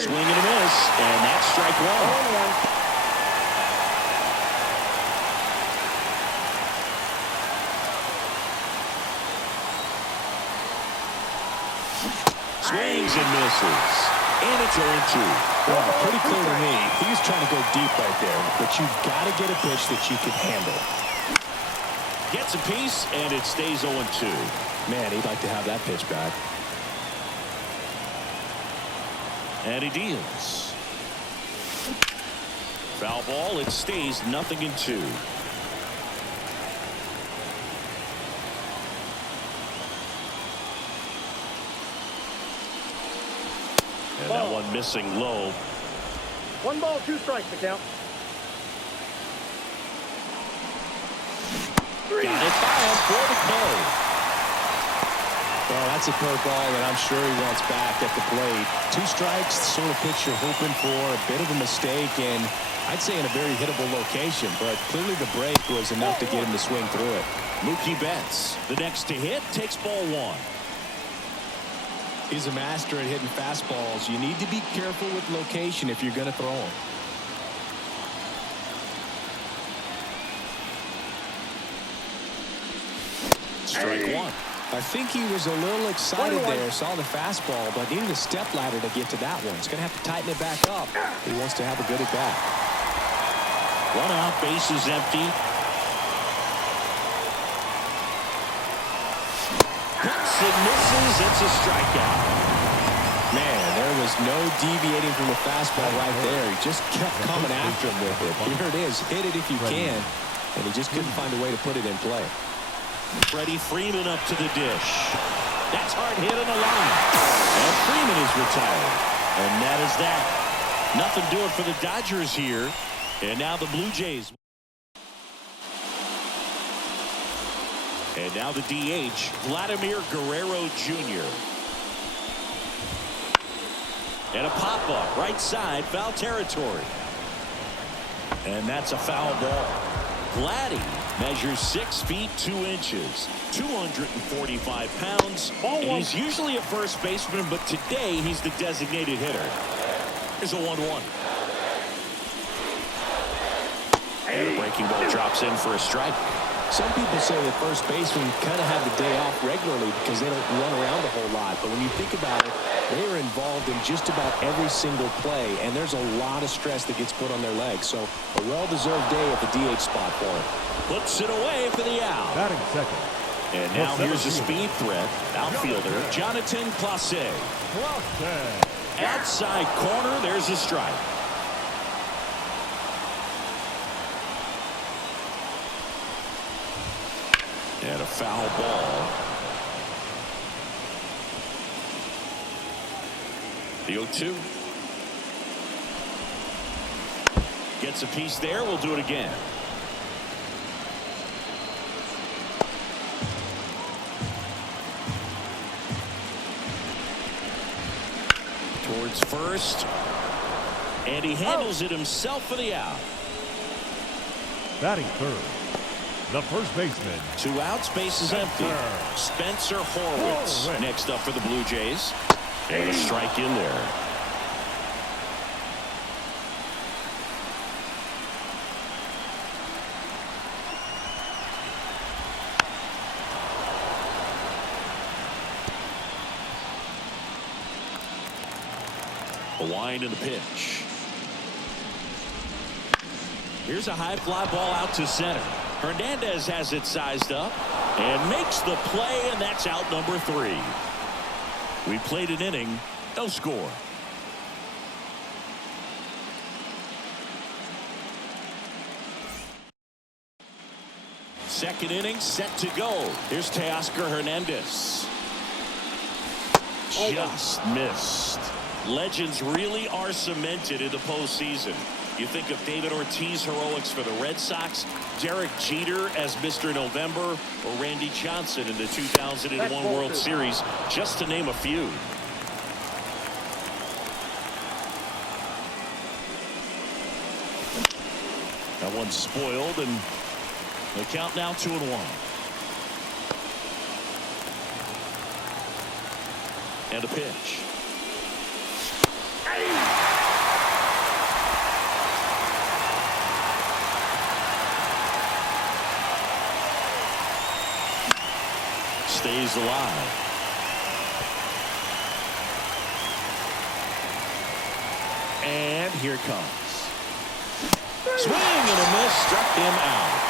Swing and a miss, and that's strike one. Swings and misses. And it's 0-2. Well, pretty clear to me. He was trying to go deep right there, but you've got to get a pitch that you can handle. Gets a piece, and it stays 0-2. Man, he'd like to have that pitch back. And he deals. Foul ball. It stays 0-2. And that one missing low. 1 ball, 2 strikes to count. Got it by him for the K. Well, that's a curveball that I'm sure he wants back at the plate. 2 strikes, the sort of pitch you're hoping for. A bit of a mistake, and I'd say in a very hittable location. But clearly the break was enough to get him to swing through it. Mookie Betts, the next to hit, takes ball 1. He's a master at hitting fastballs. You need to be careful with location if you're going to throw them. Strike 1. I think he was a little excited there, saw the fastball, but needed a step ladder to get to that one. He's going to have to tighten it back up. He wants to have a good at bat. 1 out, bases empty. Hits and misses. It's a strikeout. Man, there was no deviating from the fastball right there. He just kept coming after him with it. Here it is. Hit it if you can. And he just couldn't find a way to put it in play. Freddie Freeman up to the dish. That's hard hit on the line. And Freeman is retired. And that is that. Nothing doing for the Dodgers here. And now the Blue Jays. And now the DH, Vladimir Guerrero Jr. And a pop-up right side, foul territory. And that's a foul ball. Vladdy measures 6 feet 2 inches, 245 pounds. And he's usually a first baseman, but today he's the designated hitter. Here's a 1-1. And a breaking ball drops in for a strike. Some people say that first basemen kind of have the day off regularly because they don't run around a whole lot. But when you think about it, they are involved in just about every single play, and there's a lot of stress that gets put on their legs. So a well-deserved day at the DH spot for him. Puts it away for the out. Batting second. And now here's a speed threat. Outfielder Jonathan Clase. Outside corner, there's a strike. And a foul ball. The 0-2. Gets a piece there. We'll do it again. Towards first. And he handles it himself for the out. Batting third, the first baseman. 2 outs, bases empty. Spencer Horwitz next up for the Blue Jays. And a strike in there. A wind and the pitch. Here's a high fly ball out to center. Hernandez has it sized up and makes the play, and that's out number 3. We played an inning, no score. Second inning set to go. Here's Teoscar Hernandez. Just missed. Legends really are cemented in the postseason. You think of David Ortiz heroics for the Red Sox, Derek Jeter as Mr. November, or Randy Johnson in the 2001 World Series, just to name a few. That one's spoiled, and the count now 2-1. And a pitch. stays alive. And here it comes. Swing and a miss, struck him out.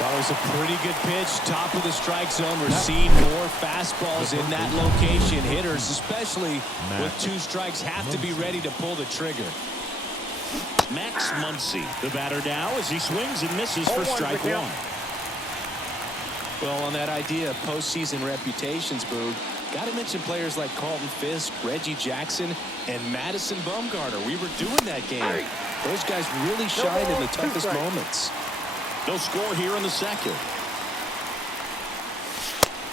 That was a pretty good pitch. Top of the strike zone. We're seeing more fastballs in that location. Hitters, especially with 2 strikes, have to be ready to pull the trigger. Max Muncy, the batter now, as he swings and misses for strike 1. Well, on that idea of postseason reputations, Boog, got to mention players like Carlton Fisk, Reggie Jackson, and Madison Bumgarner. We were doing that game. Those guys really shine in the toughest moments. No score here in the second.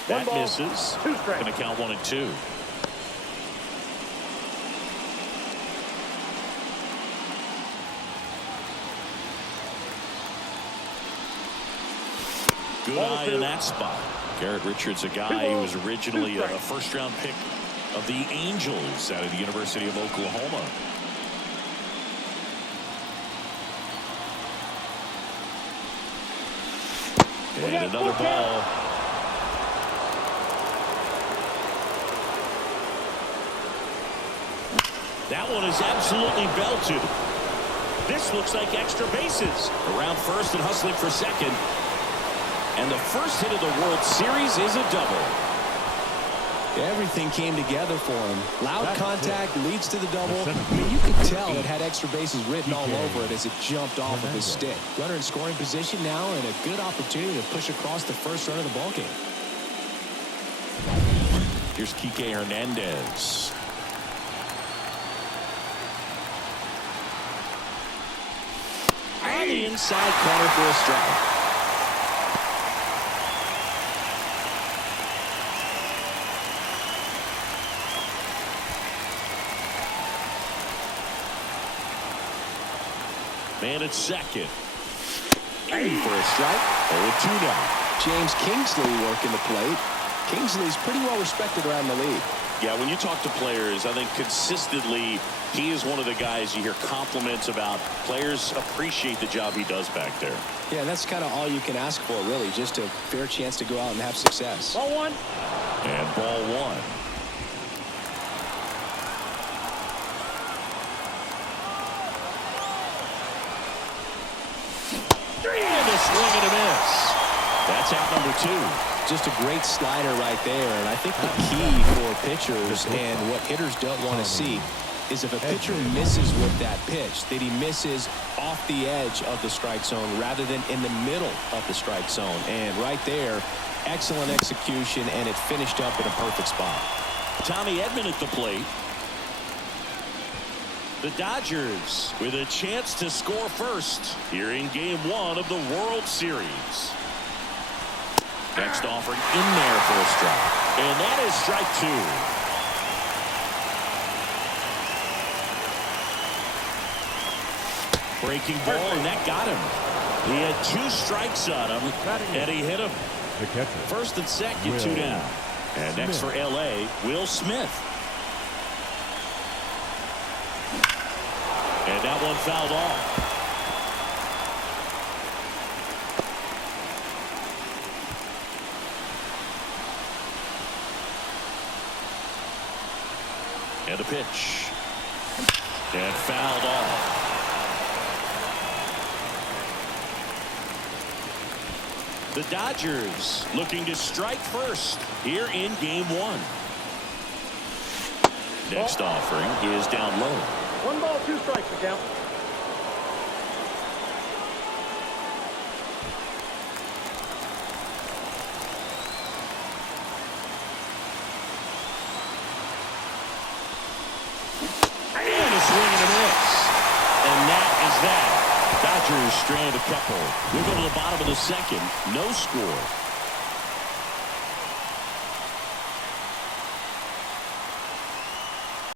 That misses. Going to count 1 and 2. Good eye in that spot. Garrett Richards, a guy who was originally a first-round pick of the Angels out of the University of Oklahoma. And another ball. That one is absolutely belted. This looks like extra bases. Around first and hustling for second. And the first hit of the World Series is a double. Everything came together for him. Loud contact leads to the double. I mean, you could tell it had extra bases written all over it as it jumped off of his stick. Runner in scoring position now and a good opportunity to push across the first run of the ballgame. Here's Kike Hernandez. On the inside corner for a strike. Man at second. Aim for a strike. 0-2 now. James Kingsley working the plate. Kingsley's pretty well respected around the league. Yeah, when you talk to players, I think consistently he is one of the guys you hear compliments about. Players appreciate the job he does back there. Yeah, that's kind of all you can ask for, really, just a fair chance to go out and have success. Ball 1. And ball 1. And a swing and a miss. That's out number 2. Just a great slider right there. And I think the key for pitchers and what hitters don't want to see is if a pitcher misses with that pitch, that he misses off the edge of the strike zone rather than in the middle of the strike zone. And right there, excellent execution, and it finished up in a perfect spot. Tommy Edman at the plate. The Dodgers with a chance to score first here in Game 1 of the World Series. Next offering in there for a strike. And that is strike 2. Breaking ball, and that got him. He had 2 strikes on him, and he hit him. The catcher. First and second, 2 down. And next for L.A., Will Smith. And that one fouled off. And a pitch. And fouled off. The Dodgers looking to strike first here in Game 1. Next offering is down low. 1 ball, 2 strikes to count. And a swing and a miss. And that is that. Dodgers strand a couple. We'll go to the bottom of the second. No score.